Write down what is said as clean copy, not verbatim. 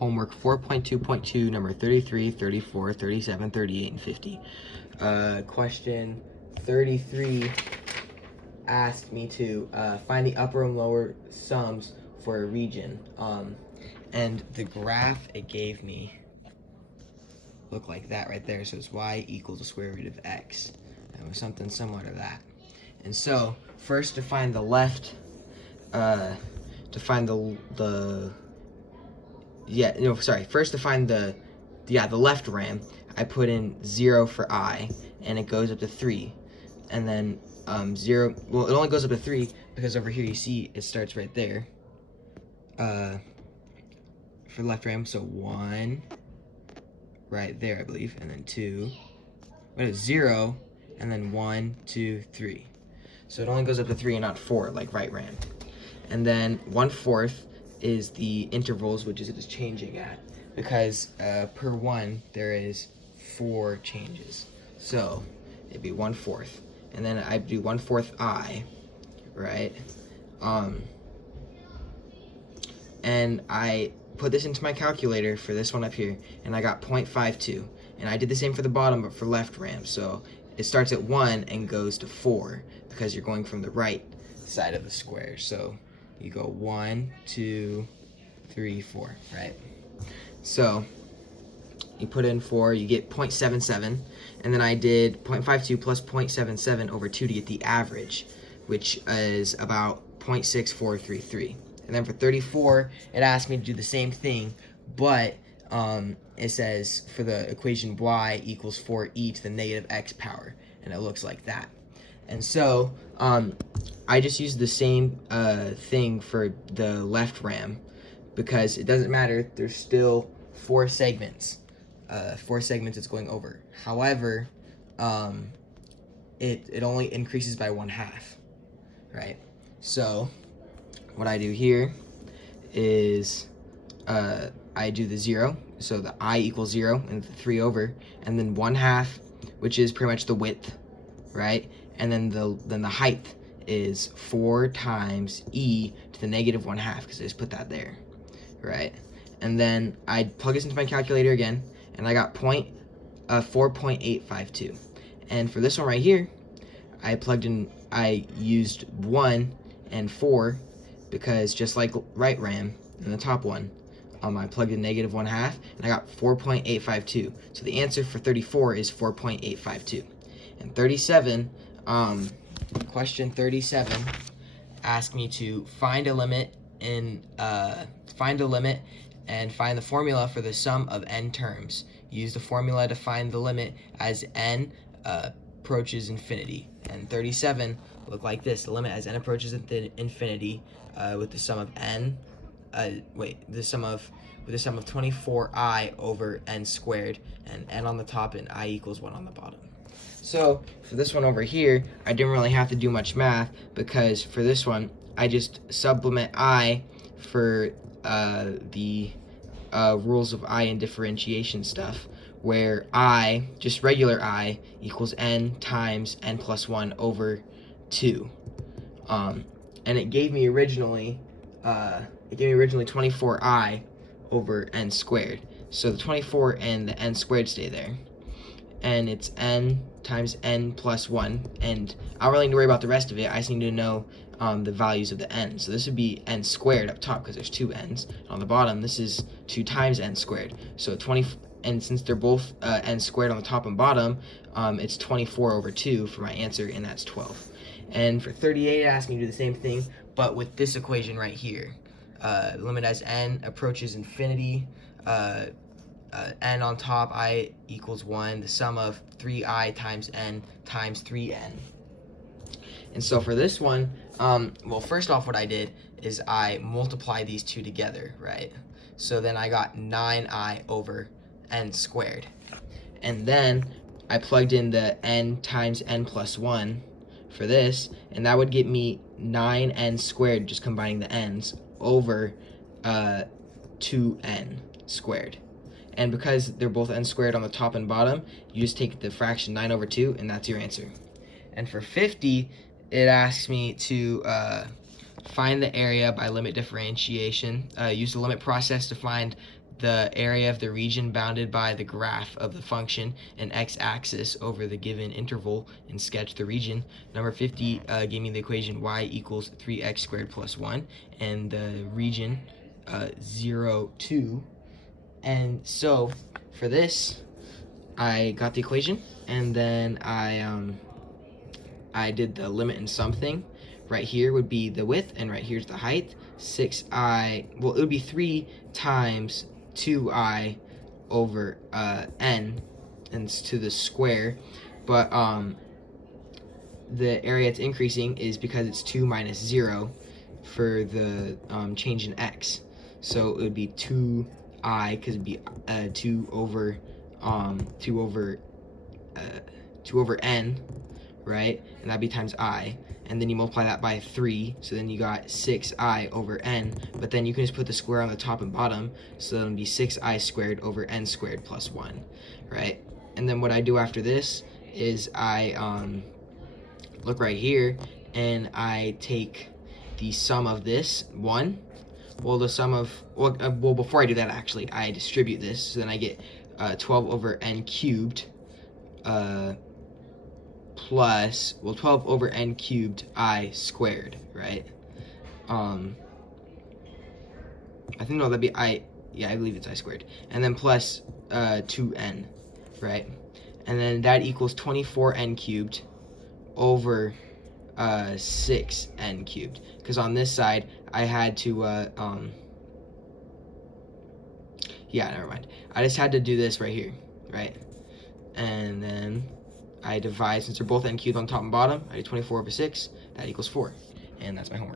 homework 4.2.2, number 33, 34, 37, 38, and 50. Question 33 asked me to find the upper and lower sums for a region. And the graph it gave me looked like that right there. So it's y equals the square root of x. And it was something similar to that. And so first to find the left, first to find the left RAM, I put in 0 for I, and it goes up to 3. And then 0, well, it only goes up to 3 because over here you see it starts right there. For the left RAM, so 1 right there, I believe, and then 2, 0, and then 1, 2, 3. So it only goes up to 3 and not 4 like right RAM. And then 1/4 is the intervals, which is it is changing at, because per 1 there is 4 changes. So it'd be 1/4, and then I do 1/4 I, right? And I put this into my calculator for this one up here, and I got 0.52. And I did the same for the bottom, but for left RAM. So it starts at 1 and goes to 4 because you're going from the right side of the square. So you go 1, 2, 3, 4, right? So you put in 4, you get 0.77, and then I did 0.52 plus 0.77 over 2 to get the average, which is about 0.6433. And then for 34, it asked me to do the same thing, but it says for the equation y equals 4e to the negative x power, and it looks like that. And so I just used the same thing for the left RAM, because it doesn't matter, there's still 4 segments. 4 segments it's going over. However, it only increases by 1/2, right? So what I do here is I do the 0, so the I equals 0 and the 3 over, and then 1/2, which is pretty much the width, right? And then the height is 4 times e to the negative 1/2, because I just put that there, right? And then I plug this into my calculator again, and I got 4.852. And for this one right here, I used 1 and 4, because just like right RAM in the top one, I plugged in negative 1/2, and I got 4.852. So the answer for 34 is 4.852. And 37, question 37 asked me to find a limit and find the formula for the sum of n terms. Use the formula to find the limit as n approaches infinity. And 37 look like this: the limit as n approaches infinity with the sum of n, with the sum of 24i over n squared, and n on the top and I equals 1 on the bottom. So for this one over here, I didn't really have to do much math, because for this one, I just supplement I for the rules of I and differentiation stuff, where I, just regular I, equals n times n plus 1 over 2. And it gave me originally 24i over n squared. So the 24 and the n squared stay there. And it's n times n plus 1. And I don't really need to worry about the rest of it. I just need to know the values of the n. So this would be n squared up top, because there's 2 n's. And on the bottom, this is 2 times n squared. So and since they're both n squared on the top and bottom, it's 24 over 2 for my answer, and that's 12. And for 38, it asked me to do the same thing, but with this equation right here. The limit as n approaches infinity, n on top, I equals 1, the sum of 3i times n times 3n. And so for this one, well, first off, what I did is I multiplied these two together, right? So then I got 9i over n squared. And then I plugged in the n times n plus 1 for this, and that would get me 9n squared, just combining the n's, over 2n squared. And because they're both n squared on the top and bottom, you just take the fraction 9 over 2, and that's your answer. And for 50, it asks me to find the area by limit differentiation. Use the limit process to find the area of the region bounded by the graph of the function and x-axis over the given interval and sketch the region. Number 50 gave me the equation y equals 3x squared plus 1 and the region 0, 2. And so for this, I got the equation and then I did the limit and sum thing. Right here would be the width and right here's the height. 6i, well, it would be 3 times 2i over n, and it's to the square, but the area it's increasing is because it's 2 minus 0 for the change in x. So it would be 2i, because it'd be 2 over n, right? And that'd be times I. And then you multiply that by 3, so then you got 6i over n, but then you can just put the square on the top and bottom, so then it'll be 6i squared over n squared plus 1, right? And then what I do after this is I look right here, and I take the sum of this, 1, well, the sum of, well, before I do that, actually, I distribute this, so then I get 12 over n cubed, plus, well, 12 over n cubed I squared, right? I think, no, that'd be I believe it's I squared. And then plus 2n, right? And then that equals 24n cubed over 6n cubed. Because on this side, I had to, yeah, never mind. I just had to do this right here, right? And then I divide, since they're both n cubed on top and bottom, I do 24 over 6, that equals 4. And that's my homework.